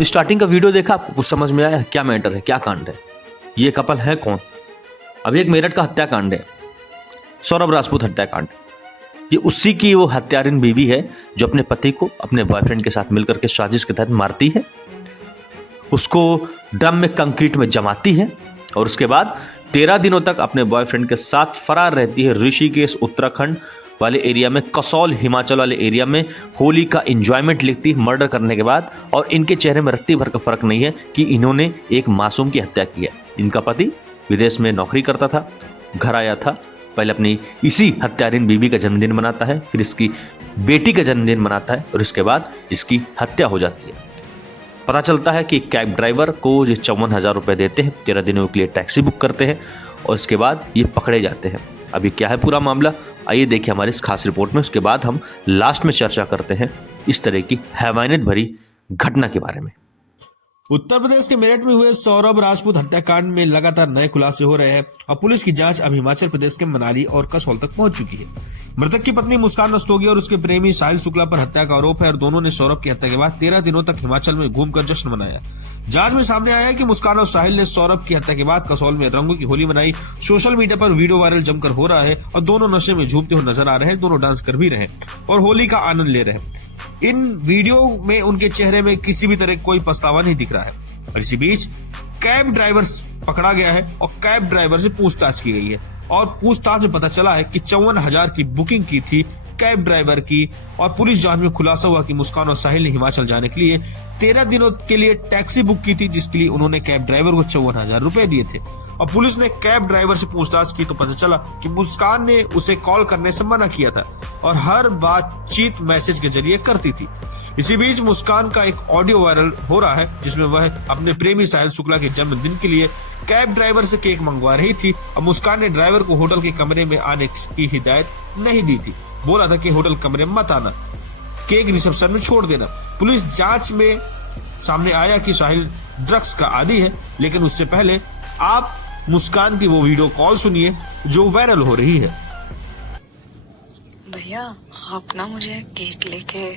Starting का video देखा, आपको कुछ समझ में आया? क्या मैटर है, क्या कांड है? ये कपल है कौन? अभी एक मेरठ का हत्याकांड है, सौरभ राजपूत हत्याकांड। ये उसी की वो हत्यारिन बीवी है जो अपने पति को अपने बॉयफ्रेंड के साथ मिलकर के साजिश के तहत मारती है, उसको ड्रम में कंक्रीट में जमाती है और उसके बाद 13 दिनों तक अपने बॉयफ्रेंड के साथ फरार रहती है ऋषिकेश उत्तराखंड वाले एरिया में, कसौल हिमाचल वाले एरिया में होली का एंजॉयमेंट लेती मर्डर करने के बाद। और इनके चेहरे में रत्ती भर का फर्क नहीं है कि इन्होंने एक मासूम की हत्या की है। इनका पति विदेश में नौकरी करता था, घर आया था, पहले अपनी इसी हत्यारिन बीबी का जन्मदिन मनाता है, फिर इसकी बेटी का जन्मदिन मनाता है और इसके बाद इसकी हत्या हो जाती है। पता चलता है कि कैब ड्राइवर को ये 54,000 रुपये देते हैं, 13 दिनों के लिए टैक्सी बुक करते हैं और इसके बाद ये पकड़े जाते हैं। अभी क्या है पूरा मामला, आइए देखिए हमारी इस खास रिपोर्ट में। उसके बाद हम लास्ट में चर्चा करते हैं इस तरह की हैवानियत भरी घटना के बारे में। उत्तर प्रदेश के मेरठ में हुए सौरभ राजपूत हत्याकांड में लगातार नए खुलासे हो रहे हैं और पुलिस की जांच अब हिमाचल प्रदेश के मनाली और कसौल तक पहुंच चुकी है। मृतक की पत्नी मुस्कान रस्तोगी और उसके प्रेमी साहिल शुक्ला पर हत्या का आरोप है और दोनों ने सौरभ की हत्या के बाद 13 दिनों तक हिमाचल में घूमकर जश्न मनाया। जांच में सामने आया कि मुस्कान और साहिल ने सौरभ की हत्या के बाद कसौल में रंगों की होली मनाई। सोशल मीडिया पर वीडियो वायरल जमकर हो रहा है और दोनों नशे में झूमते हुए नजर आ रहे हैं, दोनों डांस कर भी रहे और होली का आनंद ले रहे हैं। इन वीडियो में उनके चेहरे में किसी भी तरह कोई पछतावा नहीं दिख रहा है। और इसी बीच कैब ड्राइवर पकड़ा गया है और कैब ड्राइवर से पूछताछ की गई है और पूछताछ में पता चला है कि 54,000 की बुकिंग की थी कैब ड्राइवर की। और पुलिस जांच में खुलासा हुआ कि मुस्कान और साहिल ने हिमाचल जाने के लिए 13 दिनों के लिए टैक्सी बुक की थी, जिसके लिए उन्होंने कैब ड्राइवर को 54,000 रुपए दिए थे। और पुलिस ने कैब ड्राइवर से पूछताछ की तो पता चला कि मुस्कान ने उसे कॉल करने से मना किया था और हर बातचीत मैसेज के जरिए करती थी। इसी बीच मुस्कान का एक ऑडियो वायरल हो रहा है जिसमें वह अपने प्रेमी साहिल शुक्ला के जन्मदिन के लिए कैब ड्राइवर से केक मंगवा रही थी और मुस्कान ने ड्राइवर को होटल के कमरे में आने की हिदायत नहीं दी थी, बोला था कि होटल कमरे में मत आना, केक रिसेप्शन में छोड़ देना। पुलिस जांच में सामने आया कि साहिल ड्रग्स का आदी है, लेकिन उससे पहले आप मुस्कान की वो वीडियो कॉल सुनिए जो वायरल हो रही है। भैया आप ना मुझे केक लेके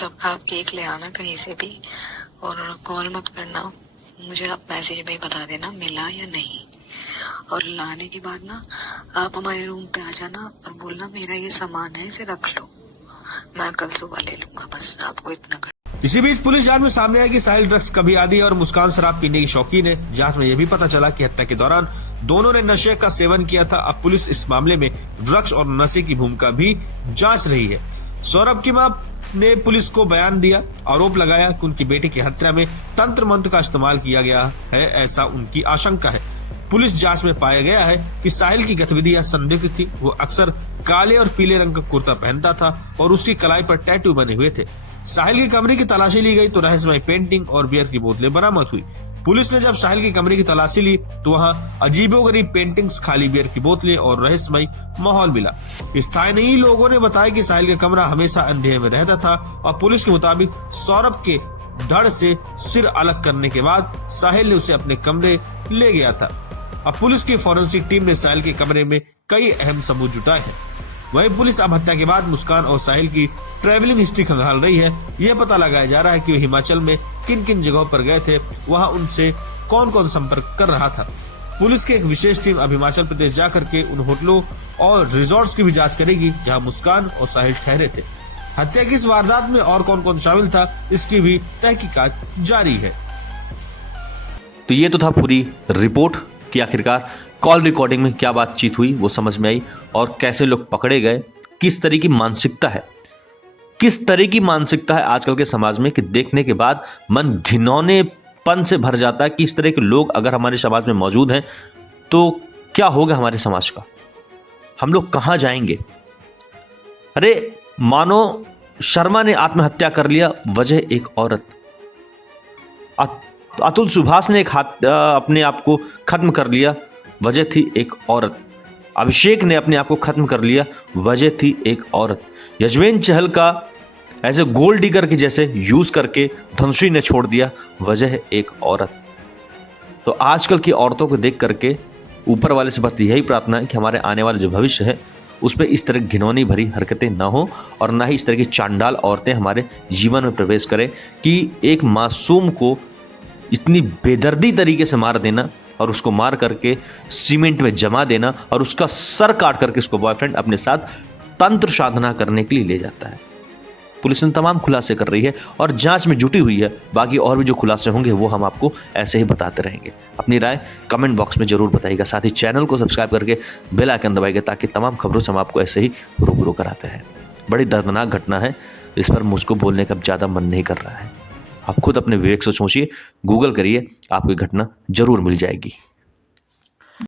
आप केक ले आना कहीं से भी और कॉल मत करना, मुझे आप मैसेज में ही बता देना मिला या नहीं। और लाने के बाद ना आप हमारे रूम पे आ जाना और बोलना मेरा ये सामान है, इसे रख लो, मैं कल सुबह ले लूंगा, बस आपको इतना कर। इसी बीच पुलिस जांच में सामने आया कि साहिल ड्रग्स का भी आदी है और मुस्कान शराब पीने की शौकीन है। जांच में यह भी पता चला कि हत्या के दौरान दोनों ने नशे का सेवन किया था। अब पुलिस इस मामले में ड्रग्स और नशे की भूमिका भी जांच रही है। सौरभ की मां ने पुलिस को बयान दिया, आरोप लगाया कि उनकी बेटी की हत्या में तंत्र मंत्र का इस्तेमाल किया गया है, ऐसा उनकी आशंका है। पुलिस जांच में पाया गया है कि साहिल की गतिविधियां संदिग्ध थी। वो अक्सर काले और पीले रंग का कुर्ता पहनता था और उसकी कलाई पर टैटू बने हुए थे। साहिल के कमरे की तलाशी ली गई तो रहस्यमय पेंटिंग और बियर की बोतलें बरामद हुई। पुलिस ने जब साहिल के कमरे की तलाशी ली तो वहां अजीबोगरीब पेंटिंग्स, खाली बियर की बोतलें और रहस्यमय माहौल मिला। स्थानीय लोगों ने बताया कि साहिल का कमरा हमेशा अंधेरे में रहता था और पुलिस के मुताबिक सौरभ के धड़ से सिर अलग करने के बाद साहिल ने उसे अपने कमरे ले गया था। अब पुलिस की फोरेंसिक टीम ने साहिल के कमरे में कई अहम सबूत जुटाए हैं। वही पुलिस अब हत्या के बाद मुस्कान और साहिल की ट्रैवलिंग हिस्ट्री खंगाल रही है। यह पता लगाया जा रहा है कि वे हिमाचल में किन किन जगहों पर गए थे, वहां उनसे कौन कौन संपर्क कर रहा था। पुलिस की एक विशेष टीम अब हिमाचल प्रदेश जाकर के उन होटलों और रिजॉर्ट्स की भी जांच करेगी जहां मुस्कान और साहिल ठहरे थे। हत्या की इस वारदात में और कौन कौन शामिल था, इसकी भी तहकीकात जारी है। तो ये तो था पूरी रिपोर्ट कि आखिरकार कॉल रिकॉर्डिंग में क्या बातचीत हुई वो समझ में आई और कैसे लोग पकड़े गए, किस तरह की मानसिकता है, किस तरह की मानसिकता है आजकल के समाज में कि देखने के बाद मन घिनौनेपन से भर जाता है कि इस तरह के लोग अगर हमारे समाज में मौजूद हैं तो क्या होगा हमारे समाज का, हम लोग कहाँ जाएंगे। अरे मानो शर्मा ने आत्महत्या कर लिया, वजह एक औरत। अतुल सुभाष ने अपने आप को खत्म कर लिया, वजह थी एक औरत। अभिषेक ने अपने आप को खत्म कर लिया, वजह थी एक औरत। यजवेंद्र चहल का ऐसे गोल्ड डिगर के जैसे यूज करके धनुषी ने छोड़ दिया, वजह एक औरत। तो आजकल की औरतों को देख करके ऊपर वाले से बस यही प्रार्थना है कि हमारे आने वाले जो भविष्य है उस पर इस तरह घिनौनी भरी हरकतें ना हो और ना ही इस तरह की चांडाल औरतें हमारे जीवन में प्रवेश करें कि एक मासूम को इतनी बेदर्दी तरीके से मार देना और उसको मार करके सीमेंट में जमा देना और उसका सर काट करके उसको बॉयफ्रेंड अपने साथ तंत्र साधना करने के लिए ले जाता है। पुलिस ने तमाम खुलासे कर रही है और जांच में जुटी हुई है। बाकी और भी जो खुलासे होंगे वो हम आपको ऐसे ही बताते रहेंगे। अपनी राय कमेंट बॉक्स में जरूर बताइएगा। साथ ही चैनल को सब्सक्राइब करके बेल आइकन दबाइएगा ताकि तमाम खबरों से हम आपको ऐसे ही रूबरू कराते रहें। बड़ी दर्दनाक घटना है, इस पर मुझको बोलने का ज़्यादा मन नहीं कर रहा है। आप खुद अपने विवेक से सोचिए, गूगल करिए, आपको घटना जरूर मिल जाएगी।